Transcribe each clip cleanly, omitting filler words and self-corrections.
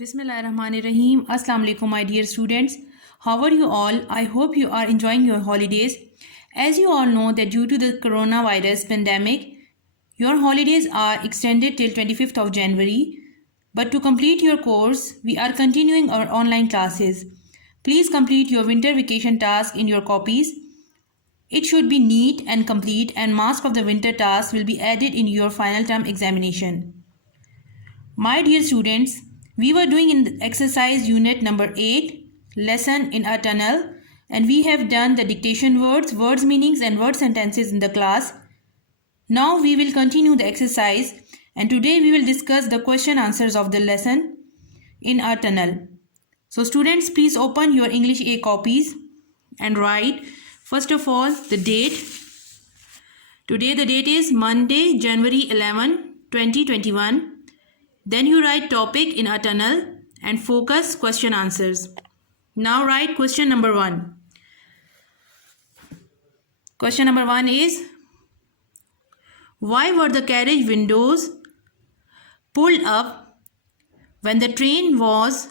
Bismillahirrahmanirrahim. Assalamu alaikum, my dear students. How are you all? I hope you are enjoying your holidays. As you all know that due to the coronavirus pandemic, your holidays are extended till 25th of January. But to complete your course, we are continuing our online classes. Please complete your winter vacation task in your copies. It should be neat and complete, and marks of the winter task will be added in your final term examination. My dear students, we were doing in exercise unit number 8, lesson in a tunnel, and we have done the dictation words, words meanings and word sentences in the class. Now we will continue the exercise, and today we will discuss the question answers of the lesson in a tunnel. So students, please open your English A copies and write first of all the date. Today the date is Monday, January 11, 2021. Then you write topic in a tunnel and focus question answers. Now write question number 1. Question number 1 is, why were the carriage windows pulled up when the train was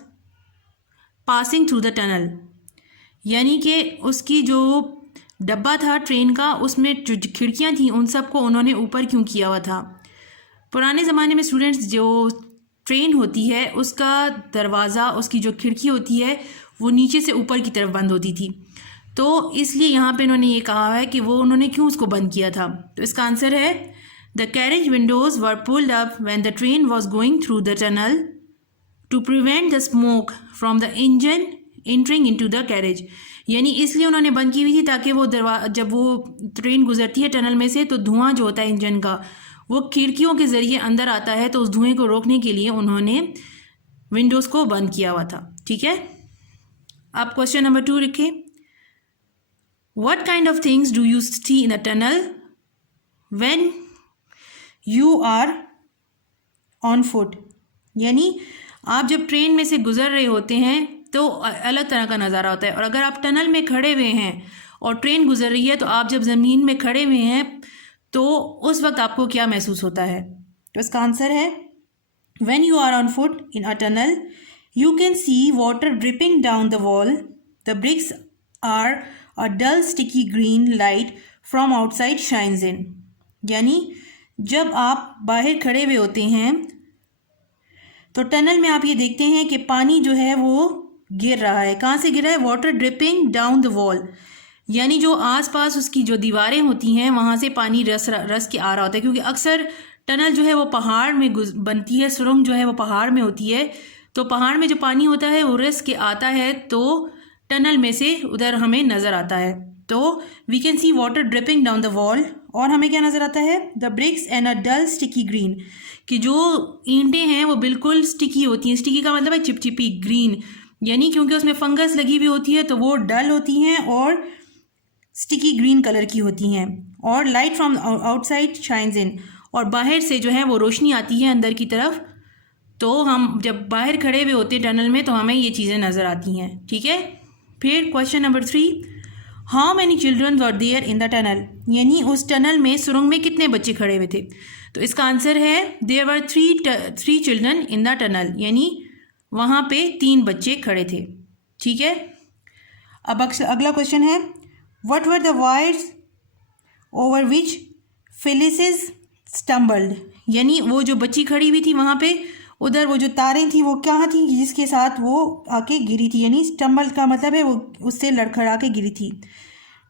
passing through the tunnel? यानी कि उसकी जो डब्बा था train का, उसमें जो खिड़कियाँ थी उन सबको उन्होंने ऊपर क्यों किया हुआ था? पुराने ज़माने में स्टूडेंट्स जो ट्रेन होती है उसका दरवाज़ा, उसकी जो खिड़की होती है वो नीचे से ऊपर की तरफ बंद होती थी, तो इसलिए यहाँ पे उन्होंने ये कहा है कि वो उन्होंने क्यों उसको बंद किया था। तो इसका आंसर है the carriage windows were pulled up when the train was going through the tunnel to prevent the smoke from the engine entering into the carriage. यानी इसलिए उन्होंने बंद की हुई थी ताकि वो जब वो ट्रेन गुजरती है टनल में से तो धुआं जो होता है इंजन का वो खिड़कियों के ज़रिए अंदर आता है, तो उस धुएं को रोकने के लिए उन्होंने विंडोज़ को बंद किया हुआ था। ठीक है, आप क्वेश्चन नंबर 2 लिखें। What kind of things do you see in a tunnel when you are on foot? यानी आप जब ट्रेन में से गुजर रहे होते हैं तो अलग तरह का नज़ारा होता है, और अगर आप टनल में खड़े हुए हैं और ट्रेन गुजर रही है तो आप जब ज़मीन में खड़े हुए हैं तो उस वक्त आपको क्या महसूस होता है? तो इसका आंसर है when you are on foot in a tunnel you can see water dripping down the wall, the bricks are a dull sticky green light from outside shines in. यानी जब आप बाहर खड़े हुए होते हैं तो टनल में आप ये देखते हैं कि पानी जो है वो गिर रहा है। कहाँ से गिर रहा है? Water dripping down the wall, यानी जो आसपास उसकी जो दीवारें होती हैं वहाँ से पानी रस के आ रहा होता है, क्योंकि अक्सर टनल जो है वो पहाड़ में बनती है, सुरंग जो है वो पहाड़ में होती है, तो पहाड़ में जो पानी होता है वो रस के आता है तो टनल में से उधर हमें नज़र आता है। तो we can see water dripping down the wall, और हमें क्या नज़र आता है? The bricks and a dull sticky green, कि जो ईंटें हैं वो बिल्कुल स्टिकी होती हैं। स्टिकी का मतलब है चिपचिपी, ग्रीन यानी क्योंकि उसमें फंगस लगी हुई होती है तो वो डल होती हैं और स्टिकी ग्रीन कलर की होती हैं। और लाइट फ्रॉम आउटसाइड शाइन्स इन, और बाहर से जो है वो रोशनी आती है अंदर की तरफ, तो हम जब बाहर खड़े हुए होते हैं टनल में तो हमें ये चीज़ें नज़र आती हैं। ठीक है, फिर question number 3, how many children were there in the tunnel? यानी उस टनल में, सुरंग में कितने बच्चे खड़े हुए थे? तो इसका आंसर है there were three children in the tunnel, यानी वहाँ पे 3 बच्चे खड़े थे। ठीक है, अब अगला क्वेश्चन है what were the wires over which Phyllis's stumbled? यानी वो जो बच्ची खड़ी हुई थी वहाँ पे, उधर वो जो तारें थी वो कहाँ थी जिसके साथ वो आके गिरी थी? यानी स्टम्बल का मतलब है वो उससे लड़खड़ा के गिरी थी।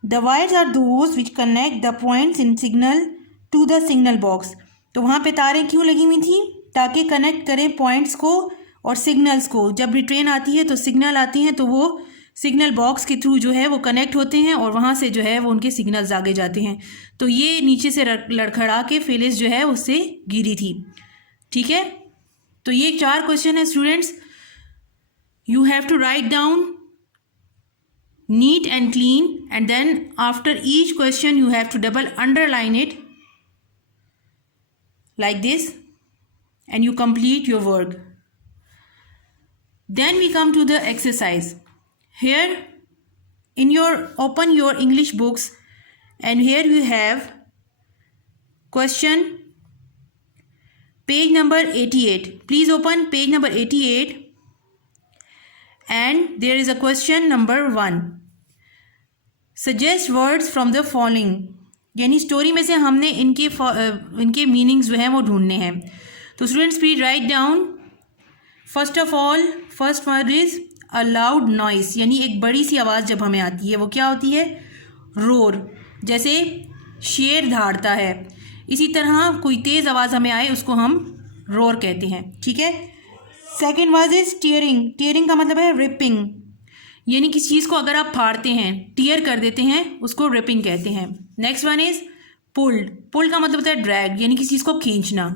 The wires are those which connect the points in signal to the signal box. तो वहाँ पे तारें क्यों लगी हुई थी? ताकि कनेक्ट करें पॉइंट्स को और सिग्नल्स को। जब भी ट्रेन आती है तो सिग्नल आती हैं तो वो सिग्नल बॉक्स के थ्रू जो है वो कनेक्ट होते हैं और वहाँ से जो है वो उनके सिग्नल्स आगे जाते हैं। तो ये नीचे से लड़खड़ा के फेलिस जो है उससे गिरी थी। ठीक है, तो ये 4 क्वेश्चन है students. You have to write down neat and clean, and then after each question you have to double underline it like this and you complete your work. Then we come to the exercise. Here in your open your English books, and here you have question page number 88. Please open page number 88 And there is a question number 1. Suggest words from the following. यानी story में से हमने इनके meanings जो हैं वो ढूंढने हैं. तो students please write down. First of all first word is a loud noise, यानी एक बड़ी सी आवाज़ जब हमें आती है वो क्या होती है? रोर. जैसे शेर दहाड़ता है, इसी तरह कोई तेज़ आवाज़ हमें आए उसको हम रोर कहते हैं. ठीक है. Second word is tearing. Tearing का मतलब है रिपिंग, यानी किसी चीज़ को अगर आप फाड़ते हैं, टीयर कर देते हैं, उसको रिपिंग कहते हैं. Next one is pulled. Pulled का मतलब होता है ड्रैग, यानी किसी चीज़ को खींचना.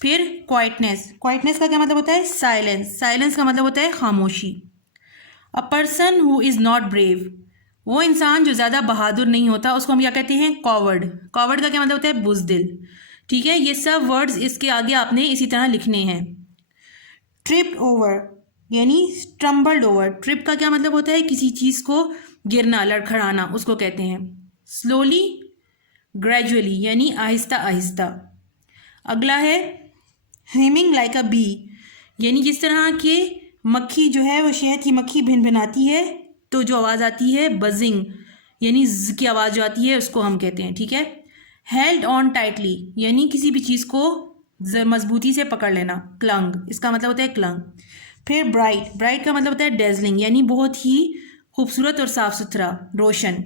फिर क्वाइटनेस. क्वाइटनेस का क्या मतलब होता है? साइलेंस. साइलेंस का मतलब होता है खामोशी. A person who is not brave. वो इंसान जो ज़्यादा बहादुर नहीं होता उसको हम क्या कहते हैं? कॉवर्ड. कॉवर्ड का क्या मतलब होता है? बुज़दिल. ठीक है. ये सब वर्ड्स इसके आगे आपने इसी तरह लिखने हैं. ट्रिप्ड ओवर यानी स्टम्बल्ड ओवर. ट्रिप का क्या मतलब होता है? किसी चीज़ को गिरना, लड़खड़ाना, उसको कहते हैं. स्लोली ग्रेजुअली यानी आहिस्ता आहिस्ता. अगला है हेमिंग लाइक अ बी, यानी जिस तरह के मक्खी जो है वो शहद की मक्खी भिनभिनाती है तो जो आवाज़ आती है बजिंग, यानी ज़ की आवाज़ जो आती है उसको हम कहते हैं. ठीक है. हेल्ड ऑन टाइटली यानी किसी भी चीज़ को मजबूती से पकड़ लेना. क्लंग, इसका मतलब होता है क्लंग. फिर ब्राइट. ब्राइट का मतलब होता है डेजलिंग, यानी बहुत ही खूबसूरत और साफ सुथरा, रोशन.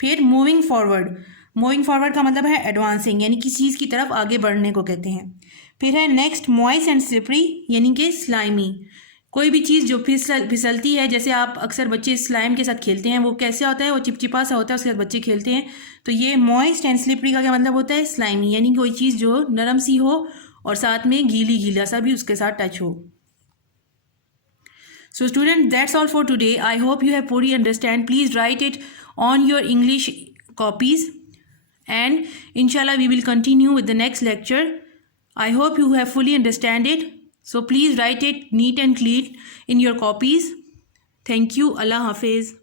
फिर मूविंग फॉरवर्ड. मूविंग फॉरवर्ड का मतलब है एडवांसिंग, यानी किसी चीज़ की तरफ आगे बढ़ने को कहते हैं. फिर है नेक्स्ट मॉइस्ट एंड स्लिपरी, यानी कि स्लाइमी. कोई भी चीज़ जो फिसलती है, जैसे आप अक्सर बच्चे स्लाइम के साथ खेलते हैं, वो कैसे होता है? वो चिपचिपा सा होता है, उसके साथ बच्चे खेलते हैं. तो ये मॉइस्ट एंड स्लिपरी का क्या मतलब होता है? स्लाइमी, यानी कोई चीज़ जो नरम सी हो और साथ में गीली गीला सा भी उसके साथ टच हो. So students, that's all for today. I hope you have fully understand. Please write it on your English copies, and inshallah we will continue with the next lecture. I hope you have fully understand it. So please write it neat and clean in your copies. Thank you. Allah Hafiz.